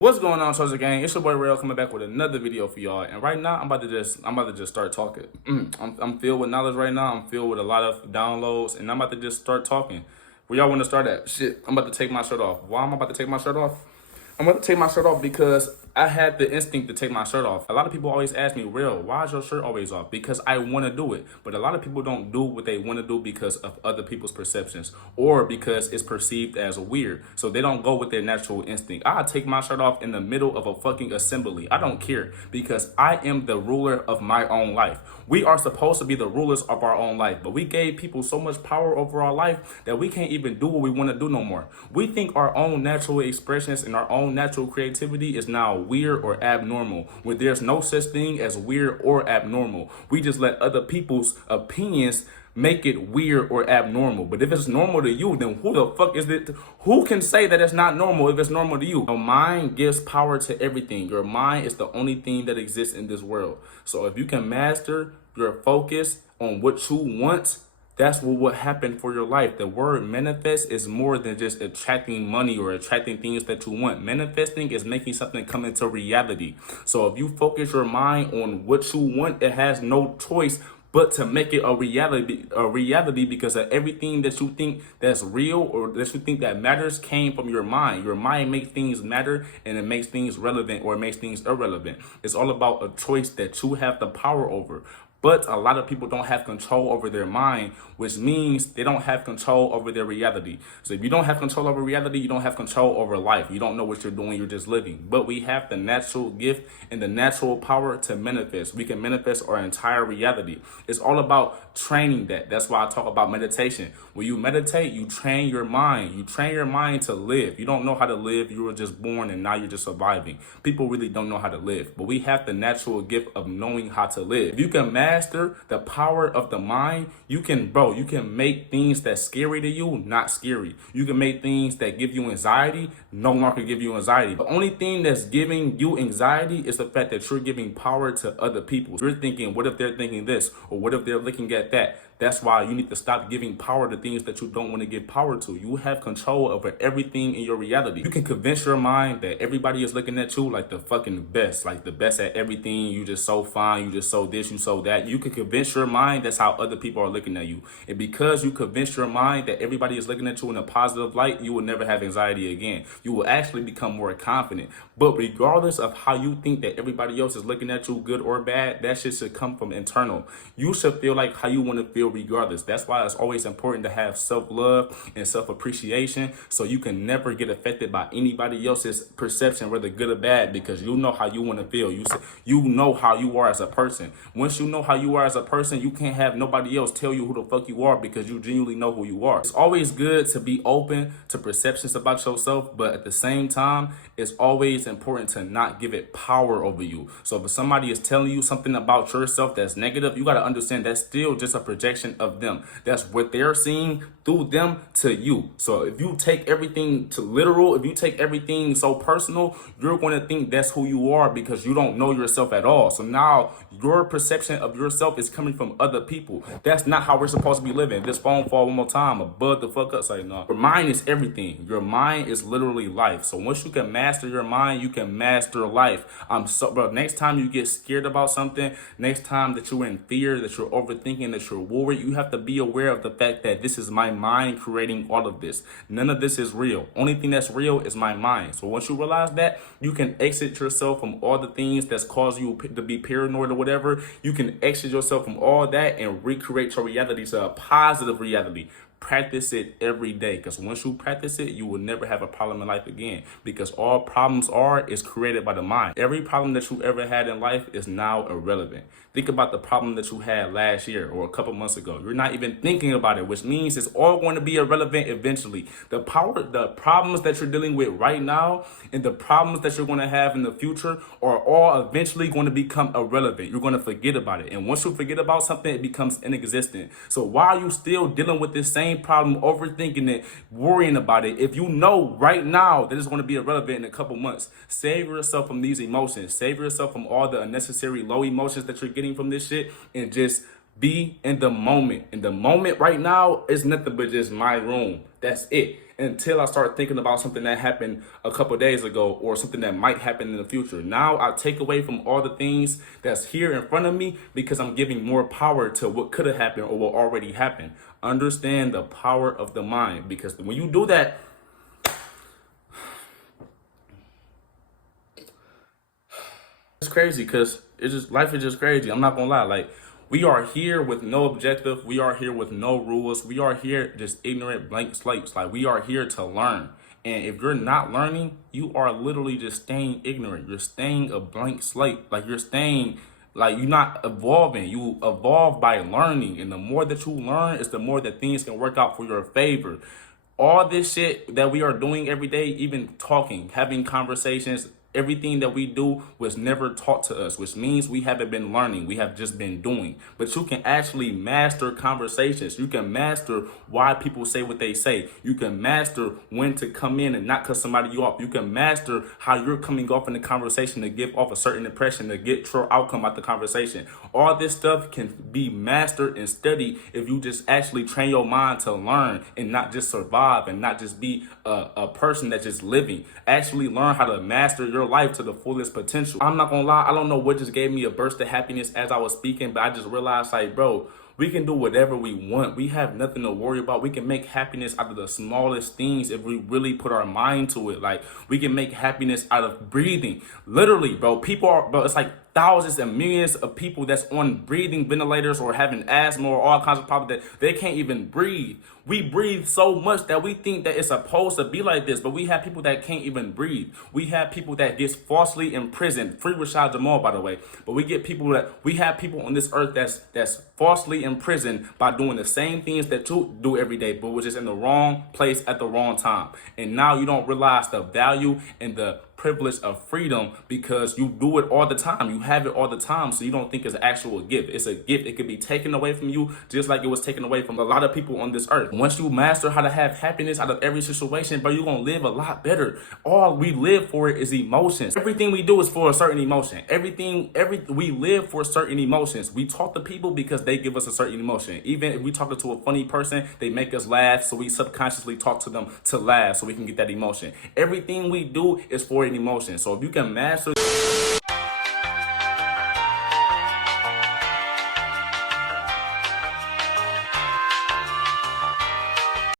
What's going on, Soldier Gang? It's your boy Rail coming back with another video for y'all. And right now, I'm about to just start talking. I'm filled with knowledge right now. I'm filled with a lot of downloads, and I'm about to just start talking. Where y'all want to start at? Shit, I'm about to take my shirt off. Why am I about to take my shirt off? I'm about to take my shirt off because I had the instinct to take my shirt off. A lot of people always ask me, Real, why is your shirt always off? Because I want to do it. But a lot of people don't do what they want to do because of other people's perceptions or because it's perceived as weird. So they don't go with their natural instinct. I take my shirt off in the middle of a fucking assembly. I don't care because I am the ruler of my own life. We are supposed to be the rulers of our own life, but we gave people so much power over our life that we can't even do what we want to do no more. We think our own natural expressions and our own natural creativity is now weird or abnormal, when there's no such thing as weird or abnormal. We just let other people's opinions make it weird or abnormal. But if it's normal to you, then who the fuck is it? Who can say that it's not normal if it's normal to you? Your mind gives power to everything. Your mind is the only thing that exists in this world. So if you can master your focus on what you want, that's what will happen for your life. The word manifest is more than just attracting money or attracting things that you want. Manifesting is making something come into reality. So if you focus your mind on what you want, it has no choice but to make it a reality because of everything that you think that's real or that you think that matters came from your mind. Your mind makes things matter and it makes things relevant or it makes things irrelevant. It's all about a choice that you have the power over. But a lot of people don't have control over their mind, which means they don't have control over their reality. So if you don't have control over reality, you don't have control over life. You don't know what you're doing, you're just living. But we have the natural gift and the natural power to manifest. We can manifest our entire reality. It's all about training that. That's why I talk about meditation. When you meditate, you train your mind. You train your mind to live. You don't know how to live. You were just born and now you're just surviving. People really don't know how to live. But we have the natural gift of knowing how to live. If you can master the power of the mind, you can make things that's scary to you not scary. You can make things that give you anxiety no longer give you anxiety. The only thing that's giving you anxiety is the fact that you're giving power to other people. You're thinking, what if they're thinking this, or what if they're looking at that? That's why you need to stop giving power to things that you don't want to give power to. You have control over everything in your reality. You can convince your mind that everybody is looking at you like the fucking best, like the best at everything. You just so fine. You just so this, you so that. You can convince your mind that's how other people are looking at you. And because you convince your mind that everybody is looking at you in a positive light, you will never have anxiety again. You will actually become more confident. But regardless of how you think that everybody else is looking at you, good or bad, that shit should come from internal. You should feel like how you want to feel regardless. That's why it's always important to have self-love and self-appreciation so you can never get affected by anybody else's perception, whether good or bad, because you know how you want to feel. You know how you are as a person. Once you know how you are as a person, you can't have nobody else tell you who the fuck you are because you genuinely know who you are. It's always good to be open to perceptions about yourself, but at the same time, it's always important to not give it power over you. So if somebody is telling you something about yourself that's negative, you got to understand that's still just a projection of them. That's what they're seeing through them to you. So if you take everything to literal, if you take everything so personal, you're going to think that's who you are because you don't know yourself at all. So now your perception of yourself is coming from other people. That's not how we're supposed to be living. If this phone fall one more time, I'll bud the fuck up. Say no. Your mind is everything. Your mind is literally life. So once you can master your mind, you can master life. Bro, next time you get scared about something, next time that you're in fear, that you're overthinking, that you're worried, you have to be aware of the fact that this is my mind creating all of this. None of this is real. Only thing that's real is my mind. So once you realize that, you can exit yourself from all the things that's causing you to be paranoid or whatever. You can exit yourself from all that and recreate your reality to a positive reality. Practice it every day, because once you practice it, you will never have a problem in life again, because all problems is created by the mind. Every problem that you ever had in life is now irrelevant. Think about the problem that you had last year or a couple months ago. You're not even thinking about it, which means it's all going to be irrelevant eventually. The problems that you're dealing with right now and the problems that you're going to have in the future are all eventually going to become irrelevant. You're going to forget about it. And once you forget about something, it becomes inexistent. So why are you still dealing with this same problem, overthinking it, worrying about it, if you know right now that it's going to be irrelevant in a couple months? Save yourself from these emotions. Save yourself from all the unnecessary low emotions that you're getting from this shit, and just be in the moment. In the moment right now is nothing but just my room. That's it. until I start thinking about something that happened a couple days ago or something that might happen in the future. Now I take away from all the things that's here in front of me because I'm giving more power to what could have happened or what already happened. Understand the power of the mind, because when you do that, it's crazy, because it's just, life is just crazy. I'm not gonna lie. Like, we are here with no objective. We are here with no rules. We are here just ignorant blank slates. Like, we are here to learn. And if you're not learning, you are literally just staying ignorant. You're staying a blank slate. Like, you're staying, like, you're not evolving. You evolve by learning. And the more that you learn, is the more that things can work out for your favor. All this shit that we are doing every day, even talking, having conversations, everything that we do was never taught to us, which means we haven't been learning. We have just been doing. But you can actually master conversations. You can master why people say what they say. You can master when to come in and not cut somebody off. You can master how you're coming off in the conversation to give off a certain impression, to get your outcome out the conversation. All this stuff can be mastered and studied if you just actually train your mind to learn and not just survive and not just be a person that's just living. Actually learn how to master your life to the fullest potential. I'm not gonna lie, I don't know what just gave me a burst of happiness as I was speaking, but I just realized, like, bro, we can do whatever we want. We have nothing to worry about. We can make happiness out of the smallest things if we really put our mind to it. Like, we can make happiness out of breathing. Literally, bro, it's like thousands and millions of people that's on breathing ventilators or having asthma or all kinds of problems that they can't even breathe. We breathe so much that we think that it's supposed to be like this, but we have people that can't even breathe. We have people that gets falsely imprisoned. Free Rashad Jamal, by the way. But we have people on this earth that's falsely imprisoned by doing the same things that you do every day, but we're just in the wrong place at the wrong time. And now you don't realize the value and the privilege of freedom because you do it all the time. You have it all the time, so you don't think it's an actual gift. It's a gift. It could be taken away from you just like it was taken away from a lot of people on this earth. Once you master how to have happiness out of every situation, bro, you're gonna live a lot better. All we live for is emotions. Everything we do is for a certain emotion. We live for certain emotions. We talk to people because they give us a certain emotion. Even if we talk to a funny person, they make us laugh, so we subconsciously talk to them to laugh so we can get that emotion. Everything we do is for an emotion. So if you can master